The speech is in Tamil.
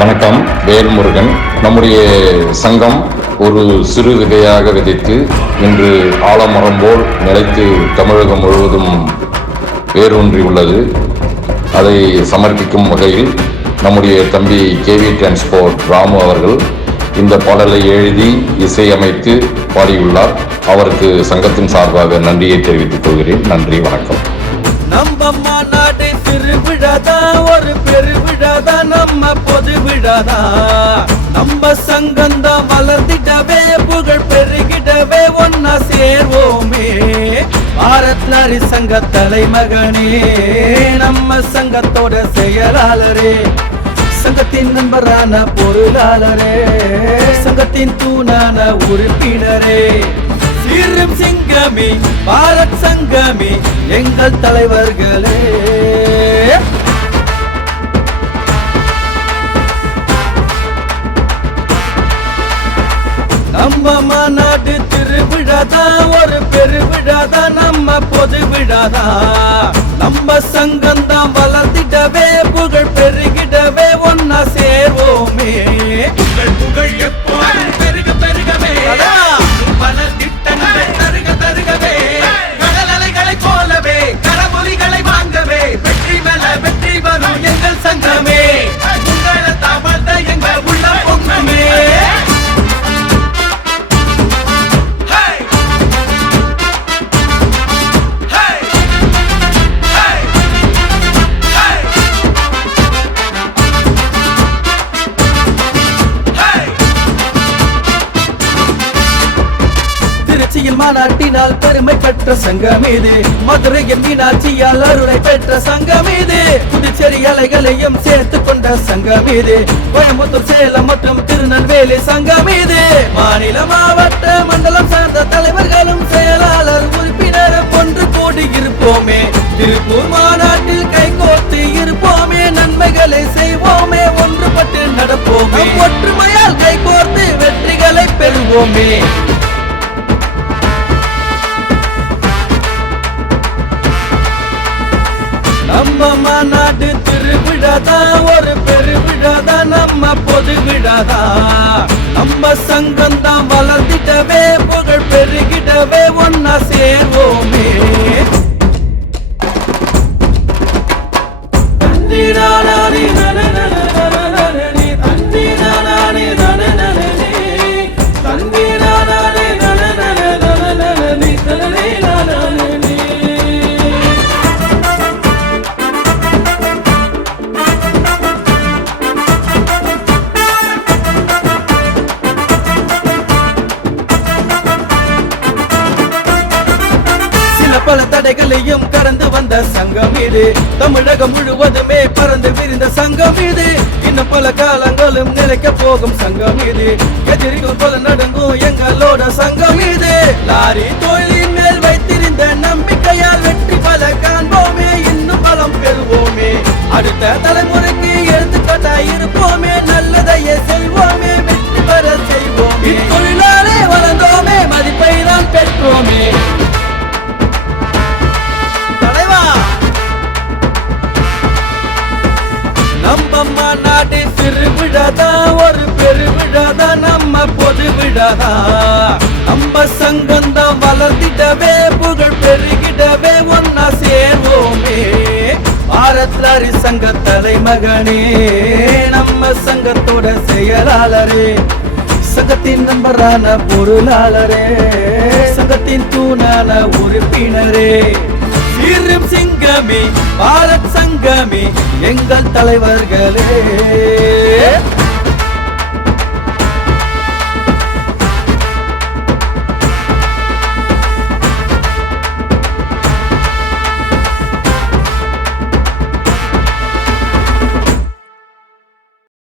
வணக்கம். வேல்முருகன். நம்முடைய சங்கம் ஒரு சிறு விதையாக விதைத்து இன்று ஆலமரம் போல் நிலைத்து தமிழகம் முழுவதும் வேரூன்றி உள்ளது. அதை சமர்ப்பிக்கும் வகையில் நம்முடைய தம்பி கேவி டிரான்ஸ்போர்ட் ராமு அவர்கள் இந்த பாடலை எழுதி இசையமைத்து பாடியுள்ளார். அவருக்கு சங்கத்தின் சார்பாக நன்றியை தெரிவித்துக் கொள்கிறேன். நன்றி, வணக்கம். நம்ம மாநாடு திருவிழாதான், ஒரு பெருவிழாதான், நம்ம பொது விழாதான். நம்ம சங்கம்தான் வளர்ந்திடவே, புகழ் பெருகிடவே, ஒன்னா சேர்வோமே. பாரத் நாரி சங்க தலைமகனே, நம்ம சங்கத்தோட செயலாளரே, சங்கத்தின் நண்பரான பொருளாளரே, சங்கத்தின் தூணான உறுப்பினரே, சீரும் சிங்கமே, பாரத் சங்கமே, எங்கள் தலைவர்களே. நம்ம மாநாடு திருவிழாதான், ஒரு பெருவிழாதான், நம்ம பொது விழாதான். நம்ம சங்கம்தான் வளர்த்திடவே, புகழ் பெருகிடவே, ஒன்னா சேர்வோமே. புகழ் புகழ் எப்போதும் பெருக பெருகவே, பல திட்டங்களை தருக தருகவே, கடல் அலைகளை போலவே கரமொலிகளை வாங்கவே, வெற்றி மேல வெற்றி வரும் எங்கள் சங்கமே. உங்களை தாமத எங்க உள்ள பொங்கமே. திருச்சியில் மாநாட்டினால் பெருமை பெற்ற சங்கம் இது, மதுரையில் மீனாட்சியால் அருளை பெற்ற சங்கம் இது, புதுச்சேரி அலைகளையும் சேர்த்து கொண்ட சங்கம் இது, கோயம்புத்தூர் சேலம் மற்றும் திருநெல்வேலி சங்கம் இது. மாநில மாவட்ட மண்டலம் சார்ந்த தலைவர்களும் செயலாளர் உறுப்பினரும் ஒன்று கூடி இருப்போமே. திருப்பூர் மாநாட்டில் கைகோர்த்து இருப்போமே, நன்மைகளை செய்வோமே, ஒன்றுபட்டு நடப்போமே, ஒற்றுமையால் கைகோர்த்து வெற்றிகளை பெறுவோமே. நம்ம மாநாடு திருவிழாதான், ஒரு பெருவிழாதான், நம்ம பொது விழாதான். நம்ம சங்கம்தான் வளர்ந்திடவே, புகழ் பெருகிடவே, ஒன்னா சேர்வோமே. பல தடைகளையும் கடந்து வந்த சங்கம் இது, தமிழகம் முழுவதுமே பறந்து விரிந்த சங்கம் இது, இன்னும் பல காலங்களும் நிலைக்க போகும் சங்கம் இது, எதிரிகள் பல நடுங்கும் எங்களோட சங்கம் இது. லாரி தொழிலின் மேல் வைத்திருந்த நம்பிக்கையால் வெற்றி பல காண்போமே, இன்னும் பலம் பெறுவோமே, அடுத்த தலைமுறைக்கு எடுத்துக்காட்டாய் இருப்போமே, நல்லதையே செய்வோமே, வெற்றி பெற செய்வோமே, தொழிலாளே வளர்ந்தோமே, மதிப்பை தான் பெற்றோமே. நம்ம மாநாடு திருவிழாதான், ஒரு பெருவிழாதான், நம்ம பொது விழாதான். நம்ம சங்கம்தான் வளர்த்திடவே, புகழ் பெருகிடவே, ஒன்னா சேர்வோமே. பாரத் நாரி சங்க தலைமகனே, நம்ம சங்கத்தோட செயலாளரே, சங்கத்தின் நண்பரான பொருளாளரே, சங்கத்தின் தூணான உறுப்பினரே, சீரும் சிங்கமே, பாரத் சங்கமே, எங்கள் தலைவர்களே.